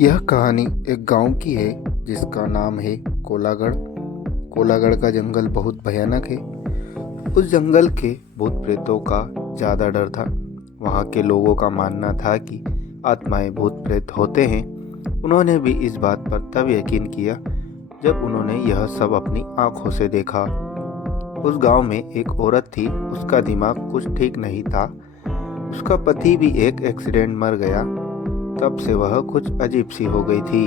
यह कहानी एक गांव की है जिसका नाम है कोलागढ़। कोलागढ़ का जंगल बहुत भयानक है। उस जंगल के भूत प्रेतों का ज़्यादा डर था। वहाँ के लोगों का मानना था कि आत्माएं भूत प्रेत होते हैं। उन्होंने भी इस बात पर तब यकीन किया जब उन्होंने यह सब अपनी आंखों से देखा। उस गांव में एक औरत थी। उसका दिमाग कुछ ठीक नहीं था। उसका पति भी एक एक्सीडेंट मर गया। तब से वह कुछ अजीब सी हो गई थी।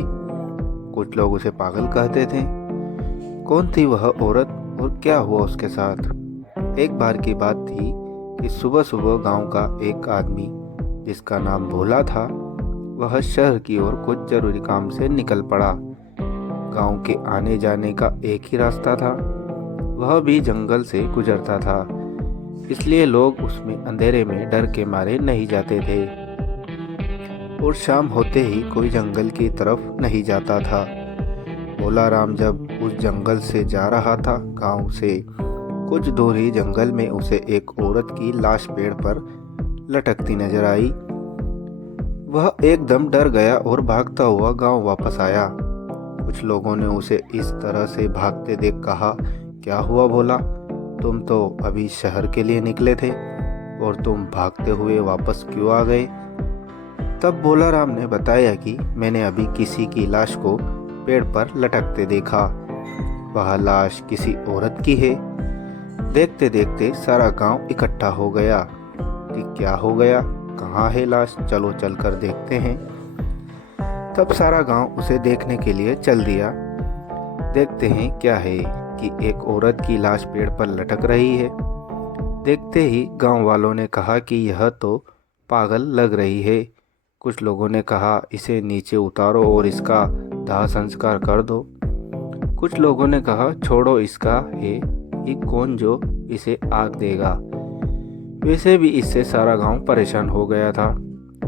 कुछ लोग उसे पागल कहते थे। कौन थी वह औरत और क्या हुआ उसके साथ? एक बार की बात थी कि सुबह सुबह गांव का एक आदमी जिसका नाम भोला था, वह शहर की ओर कुछ जरूरी काम से निकल पड़ा। गांव के आने जाने का एक ही रास्ता था, वह भी जंगल से गुजरता था। इसलिए लोग उसमें अंधेरे में डर के मारे नहीं जाते थे और शाम होते ही कोई जंगल की तरफ नहीं जाता था। भोला राम जब उस जंगल से जा रहा था, गांव से कुछ दूर ही जंगल में उसे एक औरत की लाश पेड़ पर लटकती नजर आई। वह एकदम डर गया और भागता हुआ गांव वापस आया। कुछ लोगों ने उसे इस तरह से भागते देख कहा, क्या हुआ भोला, तुम तो अभी शहर के लिए निकले थे और तुम भागते हुए वापस क्यों आ गए? तब भोला राम ने बताया कि मैंने अभी किसी की लाश को पेड़ पर लटकते देखा। वह लाश किसी औरत की है। देखते देखते सारा गांव इकट्ठा हो गया कि क्या हो गया, कहाँ है लाश, चलो चलकर देखते हैं। तब सारा गांव उसे देखने के लिए चल दिया। देखते हैं क्या है कि एक औरत की लाश पेड़ पर लटक रही है। देखते ही गांव वालों ने कहा कि यह तो पागल लग रही है। कुछ लोगों ने कहा, इसे नीचे उतारो और इसका दाह संस्कार कर दो। कुछ लोगों ने कहा, छोड़ो, इसका है ही कौन जो इसे आग देगा। वैसे भी इससे सारा गांव परेशान हो गया था,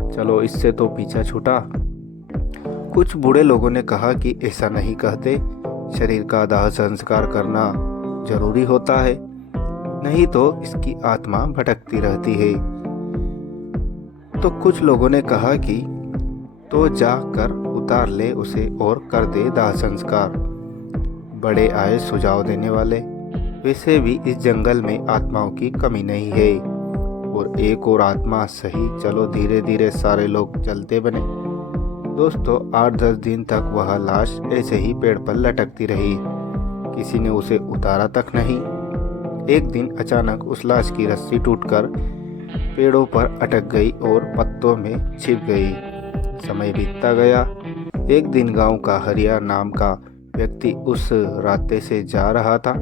चलो इससे तो पीछा छूटा। कुछ बूढ़े लोगों ने कहा कि ऐसा नहीं कहते, शरीर का दाह संस्कार करना जरूरी होता है, नहीं तो इसकी आत्मा भटकती रहती है। तो कुछ लोगों ने कहा कि तो जाकर उतार ले उसे और कर दे दाह संस्कार। बड़े आए सुझाव देने वाले। वैसे भी इस जंगल में आत्माओं की कमी नहीं है और एक और आत्मा सही, चलो धीरे धीरे सारे लोग चलते बने। दोस्तों, 8-10 दिन तक वह लाश ऐसे ही पेड़ पर लटकती रही। किसी ने उसे उतारा तक नहीं। एक दिन अचानक उस लाश की रस्सी टूटकर पेड़ों पर अटक गई और पत्तों में छिप गई। समय बीतता गया। एक दिन गांव का हरिया नाम का व्यक्ति उस रास्ते से जा रहा था।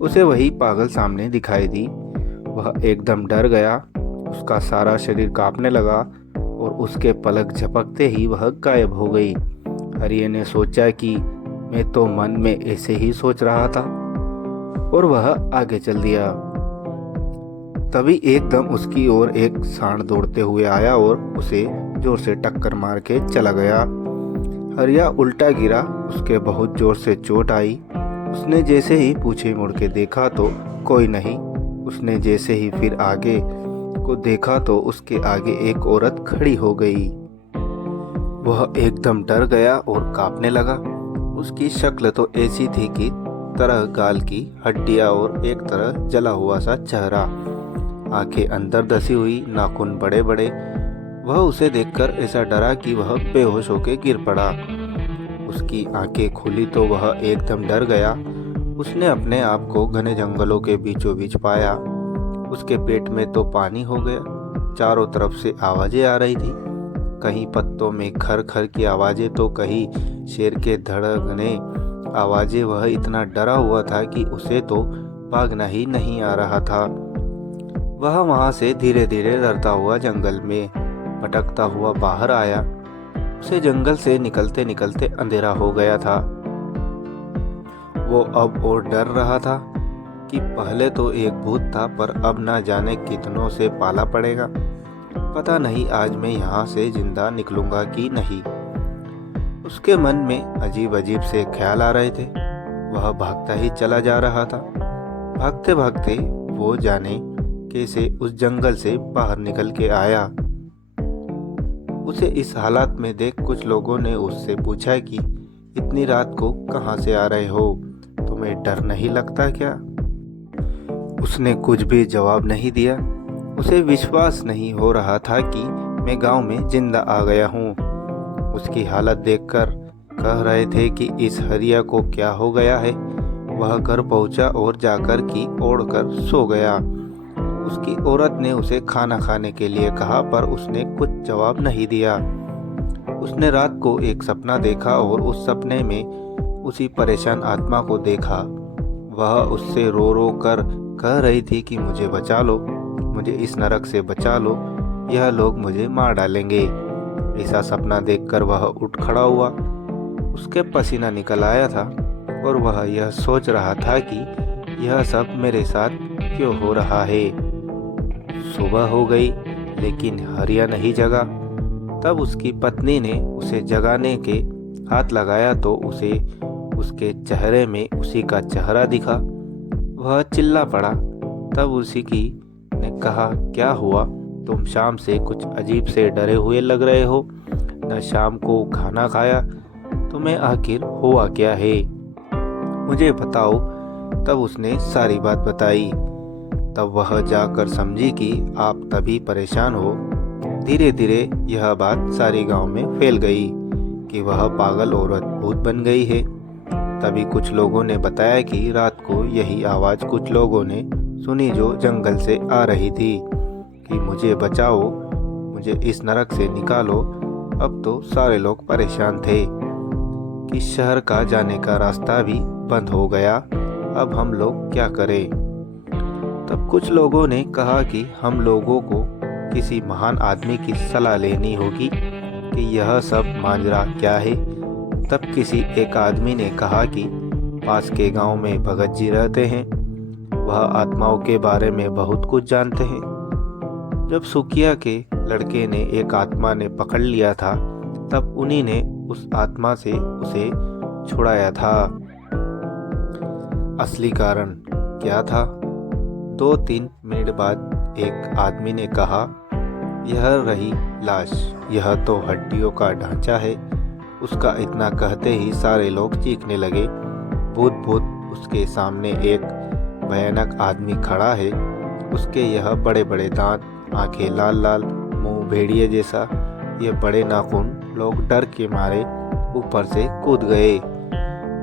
उसे वही पागल सामने दिखाई दी। वह एकदम डर गया। उसका सारा शरीर कांपने लगा और उसके पलक झपकते ही वह गायब हो गई। हरिये ने सोचा कि मैं तो मन में ऐसे ही सोच रहा था, और वह आगे चल दिया। तभी एकदम उसकी ओर एक सांड दौड़ते हुए आया और उसे जोर से टक्कर मार के चला गया। हरिया उल्टा गिरा। उसके बहुत जोर से चोट आई। उसने जैसे ही पीछे मुड़ के देखा तो कोई नहीं। उसने जैसे ही फिर आगे को देखा तो उसके आगे एक औरत खड़ी हो गई। वह एकदम डर गया और कांपने लगा। उसकी शक्ल तो ऐसी थी कि तरह गाल की हड्डियां और एक तरह जला हुआ सा चेहरा, आंखें अंदर धसी हुई, नाखून बड़े बड़े। वह उसे देखकर ऐसा डरा कि वह बेहोश होकर गिर पड़ा। उसकी आंखें खुली तो वह एकदम डर गया। उसने अपने आप को घने जंगलों के बीचों बीच पाया। उसके पेट में तो पानी हो गया। चारों तरफ से आवाजें आ रही थी, कहीं पत्तों में खर खर की आवाजें तो कहीं शेर के धड़कने आवाजें। वह इतना डरा हुआ था कि उसे तो भागना ही नहीं आ रहा था। वह वहां से धीरे धीरे डरता हुआ जंगल में भटकता हुआ बाहर आया। उसे जंगल से निकलते निकलते अंधेरा हो गया था। वो अब और डर रहा था कि पहले तो एक भूत था, पर अब ना जाने कितनों से पाला पड़ेगा। पता नहीं आज मैं यहाँ से जिंदा निकलूंगा कि नहीं। उसके मन में अजीब अजीब से ख्याल आ रहे थे। वह भागता ही चला जा रहा था। भागते भागते वो जाने कैसे उस जंगल से बाहर निकल के आया। उसे इस हालत में देख कुछ लोगों ने उससे पूछा कि इतनी रात को कहाँ से आ रहे हो, तुम्हें डर नहीं लगता क्या? उसने कुछ भी जवाब नहीं दिया। उसे विश्वास नहीं हो रहा था कि मैं गांव में जिंदा आ गया हूँ। उसकी हालत देखकर कह रहे थे कि इस हरिया को क्या हो गया है। वह घर पहुंचा और जाकर की ओढ़कर सो गया। उसकी औरत ने उसे खाना खाने के लिए कहा, पर उसने कुछ जवाब नहीं दिया। उसने रात को एक सपना देखा और उस सपने में उसी परेशान आत्मा को देखा। वह उससे रो रो कर कह रही थी कि मुझे बचा लो, मुझे इस नरक से बचा लो, यह लोग मुझे मार डालेंगे। ऐसा सपना देखकर वह उठ खड़ा हुआ। उसके पसीना निकल आया था और वह यह सोच रहा था कि यह सब मेरे साथ क्यों हो रहा है। सुबह हो गई लेकिन हरिया नहीं जगा। तब उसकी पत्नी ने उसे जगाने के हाथ लगाया तो उसे उसके चेहरे में उसी का चेहरा दिखा। वह चिल्ला पड़ा। तब उसी की ने कहा, क्या हुआ? तुम शाम से कुछ अजीब से डरे हुए लग रहे हो, न शाम को खाना खाया, तुम्हें आखिर हुआ क्या है? मुझे बताओ। तब उसने सारी बात बताई। तब वह जाकर समझी कि आप तभी परेशान हो। धीरे धीरे यह बात सारी गांव में फैल गई कि वह पागल औरत भूत बन गई है। तभी कुछ लोगों ने बताया कि रात को यही आवाज़ कुछ लोगों ने सुनी जो जंगल से आ रही थी कि मुझे बचाओ, मुझे इस नरक से निकालो। अब तो सारे लोग परेशान थे कि शहर का जाने का रास्ता भी बंद हो गया। अब हम लोग क्या करें? तब कुछ लोगों ने कहा कि हम लोगों को किसी महान आदमी की सलाह लेनी होगी कि यह सब माजरा क्या है। तब किसी एक आदमी ने कहा कि पास के गांव में भगत जी रहते हैं, वह आत्माओं के बारे में बहुत कुछ जानते हैं। जब सुखिया के लड़के ने एक आत्मा ने पकड़ लिया था, तब उन्हीं ने उस आत्मा से उसे छुड़ाया था। असली कारण क्या था? 2-3 मिनट बाद एक आदमी ने कहा, यह रही लाश, यह तो हड्डियों का ढांचा है। उसका इतना कहते ही सारे लोग चीखने लगे। भूत भूत। उसके सामने एक भयानक आदमी खड़ा है। उसके यह बड़े बड़े दांत, आंखें लाल लाल, मुंह भेड़िए जैसा, ये बड़े नाखून। लोग डर के मारे ऊपर से कूद गए।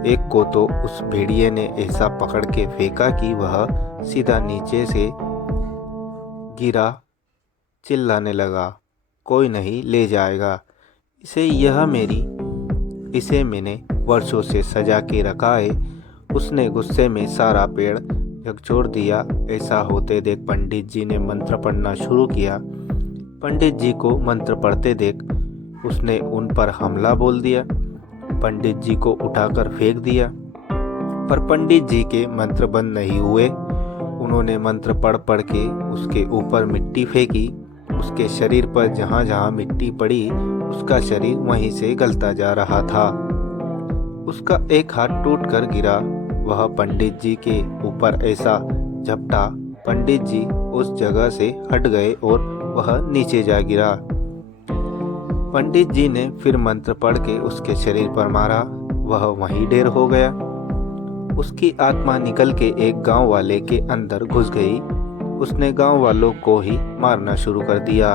एक को तो उस भेड़िए ने ऐसा पकड़ के फेंका कि वह सीधा नीचे से गिरा। चिल्लाने लगा, कोई नहीं ले जाएगा इसे मैंने वर्षों से सजा के रखा है। उसने गुस्से में सारा पेड़ झकझोर दिया। ऐसा होते देख पंडित जी ने मंत्र पढ़ना शुरू किया। पंडित जी को मंत्र पढ़ते देख उसने उन पर हमला बोल दिया। पंडित जी को उठाकर फेंक दिया, पर पंडित जी के मंत्र बंद नहीं हुए। उन्होंने मंत्र पढ़ पढ़ के उसके ऊपर मिट्टी फेंकी। उसके शरीर पर जहाँ जहाँ मिट्टी पड़ी, उसका शरीर वहीं से गलता जा रहा था। उसका एक हाथ टूट कर गिरा। वह पंडित जी के ऊपर ऐसा झपटा, पंडित जी उस जगह से हट गए और वह नीचे जा गिरा। पंडित जी ने फिर मंत्र पढ़ के उसके शरीर पर मारा। वह वहीं ढेर हो गया। उसकी आत्मा निकल के एक गांव वाले के अंदर घुस गई। उसने गांव वालों को ही मारना शुरू कर दिया।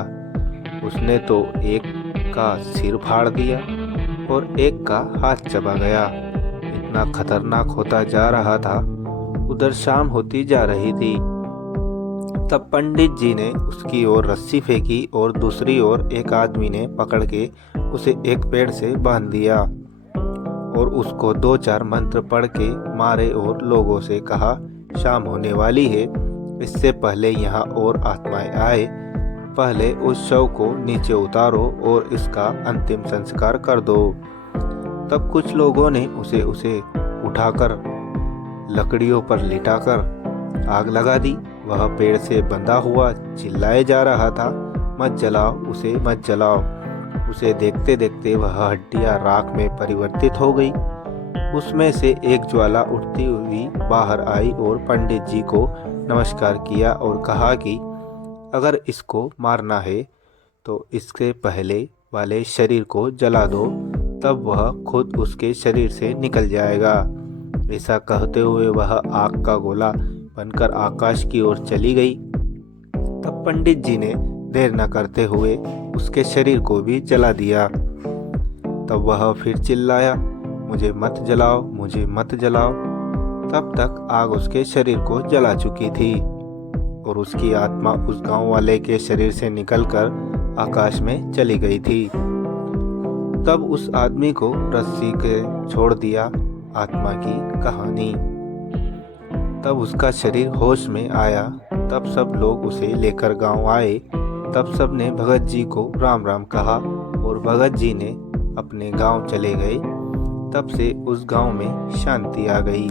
उसने तो एक का सिर फाड़ दिया और एक का हाथ चबा गया। इतना खतरनाक होता जा रहा था। उधर शाम होती जा रही थी। तब पंडित जी ने उसकी ओर रस्सी फेंकी और दूसरी ओर एक आदमी ने पकड़ के उसे एक पेड़ से बांध दिया और उसको 2-4 मंत्र पढ़ के मारे और लोगों से कहा, शाम होने वाली है, इससे पहले यहाँ और आत्माएं आए, पहले उस शव को नीचे उतारो और इसका अंतिम संस्कार कर दो। तब कुछ लोगों ने उसे उठाकर लकड़ियों पर लिटाकर आग लगा दी। वह पेड़ से बंधा हुआ चिल्लाए जा रहा था, मत जलाओ उसे, मत जलाओ। उसे देखते देखते वह हड्डियां राख में परिवर्तित हो गई। उसमें से एक ज्वाला उठती हुई बाहर आई और पंडित जी को नमस्कार किया और कहा कि अगर इसको मारना है तो इसके पहले वाले शरीर को जला दो, तब वह खुद उसके शरीर से निकल जाएगा। ऐसा कहते हुए वह आग का गोला बनकर आकाश की ओर चली गई। तब पंडित जी ने देर न करते हुए उसके शरीर को भी जला दिया। तब वह फिर चिल्लाया, मुझे मत जलाओ, मुझे मत जलाओ। तब तक आग उसके शरीर को जला चुकी थी और उसकी आत्मा उस गांव वाले के शरीर से निकलकर आकाश में चली गई थी। तब उस आदमी को रस्सी के छोड़ दिया आत्मा की कहानी। तब उसका शरीर होश में आया। तब सब लोग उसे लेकर गांव आए। तब सब ने भगत जी को राम राम कहा और भगत जी ने अपने गांव चले गए। तब से उस गांव में शांति आ गई।